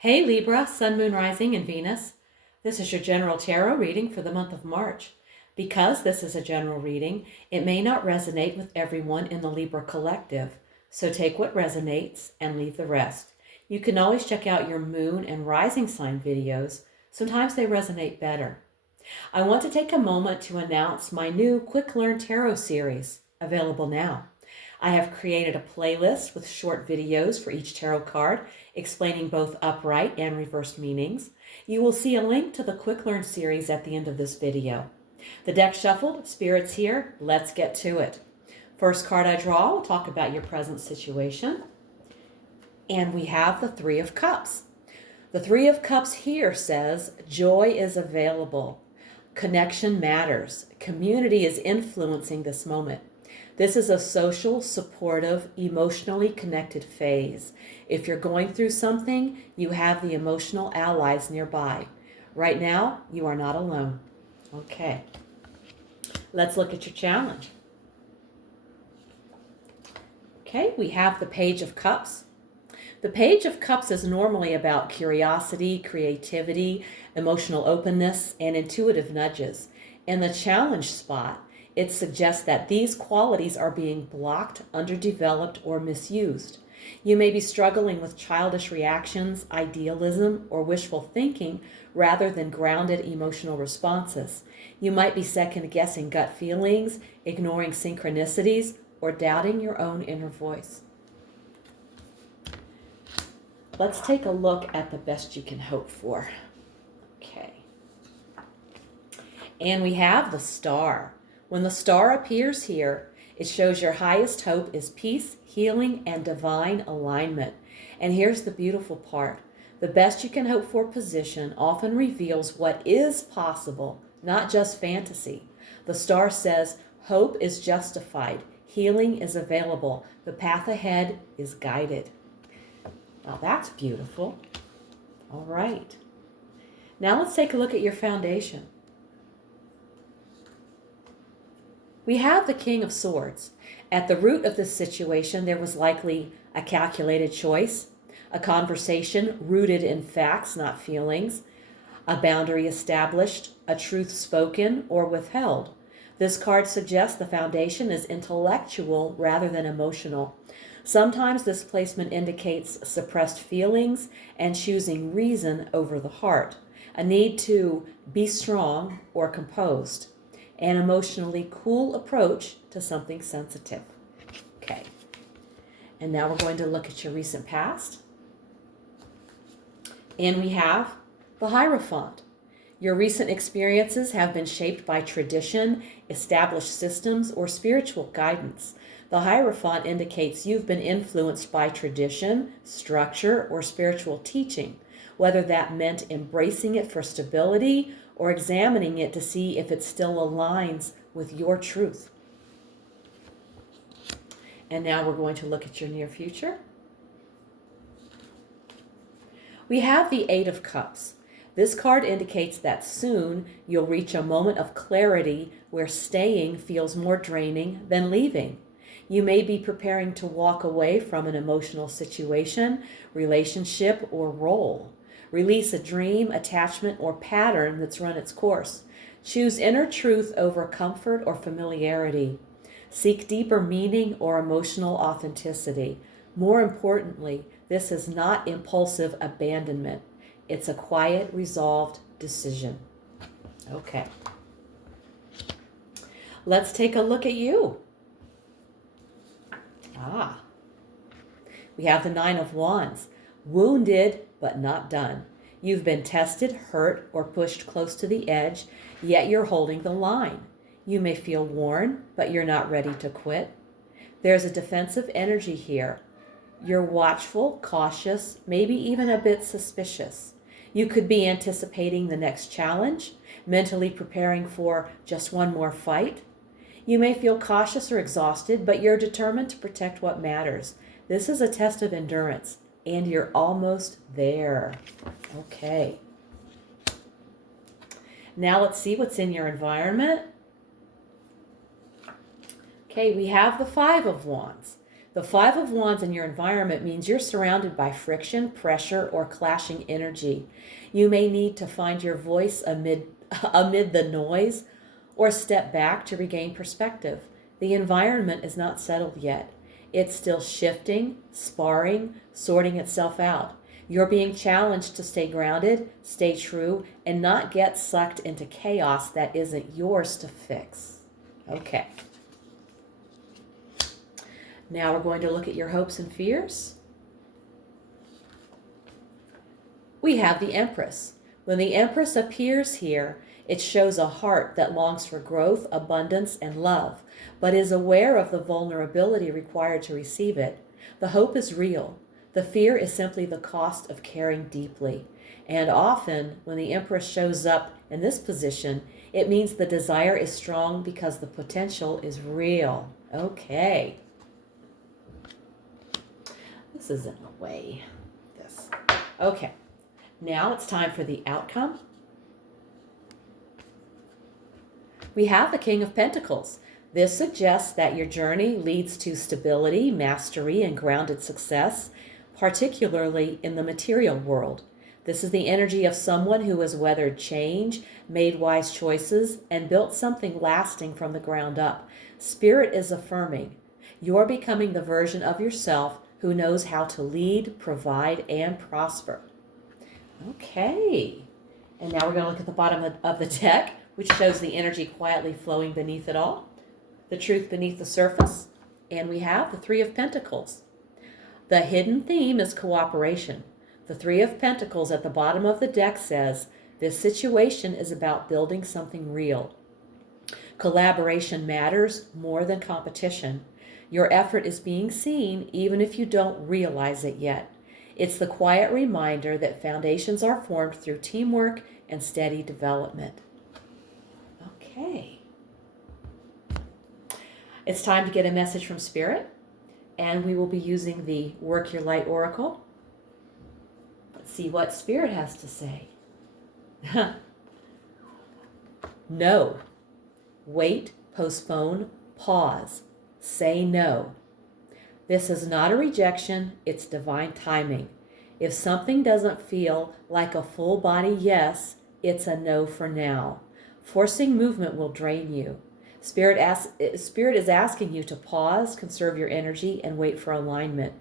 Hey Libra, Sun, Moon, Rising, and Venus. This is your general tarot reading for the month of March. Because this is a general reading, it may not resonate with everyone in the Libra collective, so take what resonates and leave the rest. You can always check out your Moon and Rising sign videos. Sometimes they resonate better. I want to take a moment to announce my new Quick Learn Tarot series, available now. I have created a playlist with short videos for each tarot card, explaining both upright and reversed meanings. You will see a link to the Quick Learn series at the end of this video. The deck shuffled, spirits here, let's get to it. First card I draw will talk about your present situation. And we have the Three of Cups. The Three of Cups here says, joy is available. Connection matters. Community is influencing this moment. This is a social, supportive, emotionally connected phase. If you're going through something, you have the emotional allies nearby. Right now, you are not alone. Okay, let's look at your challenge. Okay, we have the Page of Cups. The Page of Cups is normally about curiosity, creativity, emotional openness, and intuitive nudges. In the challenge spot, it suggests that these qualities are being blocked, underdeveloped, or misused. You may be struggling with childish reactions, idealism, or wishful thinking rather than grounded emotional responses. You might be second-guessing gut feelings, ignoring synchronicities, or doubting your own inner voice. Let's take a look at the best you can hope for. Okay. And we have the Star. When the Star appears here, it shows your highest hope is peace, healing, and divine alignment. And here's the beautiful part. The best you can hope for position often reveals what is possible, not just fantasy. The Star says, hope is justified, healing is available, the path ahead is guided. Now that's beautiful. All right. Now let's take a look at your foundation. We have the King of Swords. At the root of this situation, there was likely a calculated choice, a conversation rooted in facts, not feelings, a boundary established, a truth spoken or withheld. This card suggests the foundation is intellectual rather than emotional. Sometimes this placement indicates suppressed feelings and choosing reason over the heart, a need to be strong or composed, an emotionally cool approach to something sensitive. Okay, and now we're going to look at your recent past. And we have the Hierophant. Your recent experiences have been shaped by tradition, established systems, or spiritual guidance. The Hierophant indicates you've been influenced by tradition, structure, or spiritual teaching, whether that meant embracing it for stability or examining it to see if it still aligns with your truth. And now we're going to look at your near future. We have the Eight of Cups. This card indicates that soon you'll reach a moment of clarity where staying feels more draining than leaving. You may be preparing to walk away from an emotional situation, relationship, or role. Release a dream, attachment, or pattern that's run its course. Choose inner truth over comfort or familiarity. Seek deeper meaning or emotional authenticity. More importantly, this is not impulsive abandonment. It's a quiet, resolved decision. Okay. Let's take a look at you. We have the Nine of Wands. Wounded, but not done. You've been tested, hurt, or pushed close to the edge, yet you're holding the line. You may feel worn, but you're not ready to quit. There's a defensive energy here. You're watchful, cautious, maybe even a bit suspicious. You could be anticipating the next challenge, mentally preparing for just one more fight. You may feel cautious or exhausted, but you're determined to protect what matters. This is a test of endurance, and you're almost there. Okay. Now let's see what's in your environment. Okay, we have the Five of Wands. The Five of Wands in your environment means you're surrounded by friction, pressure, or clashing energy. You may need to find your voice amid the noise or step back to regain perspective. The environment is not settled yet. It's still shifting, sparring, sorting itself out. You're being challenged to stay grounded, stay true, and not get sucked into chaos that isn't yours to fix. Okay. Now we're going to look at your hopes and fears. We have the Empress. When the Empress appears here, it shows a heart that longs for growth, abundance, and love, but is aware of the vulnerability required to receive it. The hope is real. The fear is simply the cost of caring deeply. And often, when the Empress shows up in this position, it means the desire is strong because the potential is real. Okay. This is in the way. This. Okay. Now it's time for the outcome. We have the King of Pentacles. This suggests that your journey leads to stability, mastery, and grounded success, particularly in the material world. This is the energy of someone who has weathered change, made wise choices, and built something lasting from the ground up. Spirit is affirming. You're becoming the version of yourself who knows how to lead, provide, and prosper. Okay. And now we're going to look at the bottom of the deck, which shows the energy quietly flowing beneath it all, the truth beneath the surface, and we have the Three of Pentacles. The hidden theme is cooperation. The Three of Pentacles at the bottom of the deck says, this situation is about building something real. Collaboration matters more than competition. Your effort is being seen even if you don't realize it yet. It's the quiet reminder that foundations are formed through teamwork and steady development. Okay. It's time to get a message from Spirit, and we will be using the Work Your Light Oracle. Let's see what Spirit has to say. No. Wait, postpone, pause. Say no. This is not a rejection, it's divine timing. If something doesn't feel like a full body yes, it's a no for now. Forcing movement will drain you. Spirit is asking you to pause, conserve your energy, and wait for alignment.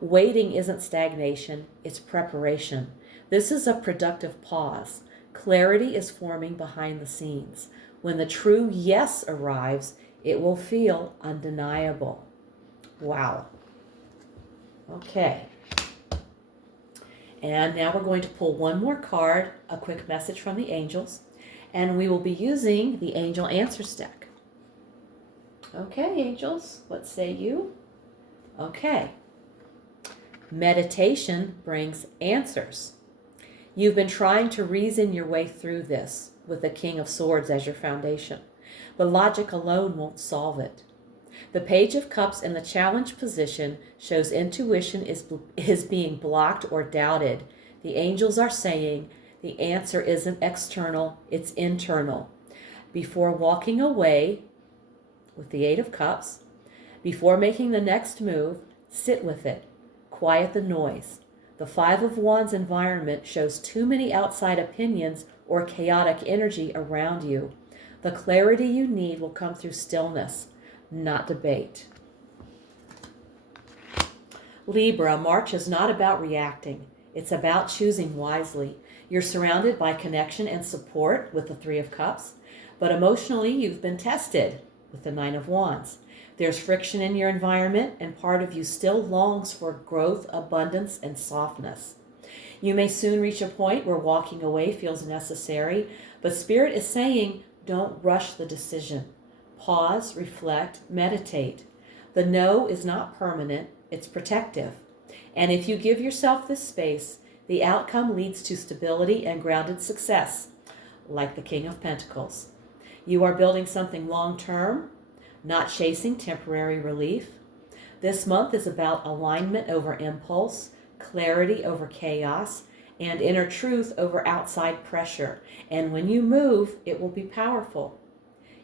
Waiting isn't stagnation, it's preparation. This is a productive pause. Clarity is forming behind the scenes. When the true yes arrives, it will feel undeniable. Wow. Okay. And now we're going to pull one more card, a quick message from the angels, and we will be using the Angel Answers deck. Okay, angels, what say you? Okay. Meditation brings answers. You've been trying to reason your way through this with the King of Swords as your foundation, but logic alone won't solve it. The Page of Cups in the challenge position shows intuition is being blocked or doubted. The angels are saying the answer isn't external, it's internal. Before walking away with the Eight of Cups, before making the next move, sit with it. Quiet the noise. The Five of Wands environment shows too many outside opinions or chaotic energy around you. The clarity you need will come through stillness, not debate. Libra, March is not about reacting. It's about choosing wisely. You're surrounded by connection and support with the Three of Cups, but emotionally you've been tested with the Nine of Wands. There's friction in your environment, and part of you still longs for growth, abundance, and softness. You may soon reach a point where walking away feels necessary, but Spirit is saying, don't rush the decision. Pause, reflect, meditate. The no is not permanent, it's protective. And if you give yourself this space, the outcome leads to stability and grounded success, like the King of Pentacles. You are building something long-term, not chasing temporary relief. This month is about alignment over impulse, clarity over chaos, and inner truth over outside pressure. And when you move, it will be powerful.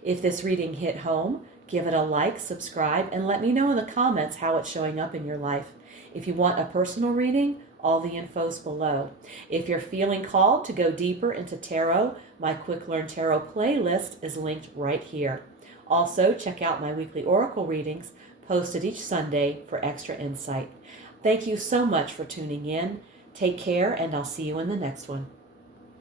If this reading hit home, Give it a like, subscribe, and let me know in the comments how it's showing up in your life. If you want a personal reading, all the info's below. If you're feeling called to go deeper into tarot, my Quick Learn Tarot playlist is linked right here. Also, check out my weekly oracle readings posted each Sunday for extra insight. Thank you so much for tuning in. Take care, and I'll see you in the next one.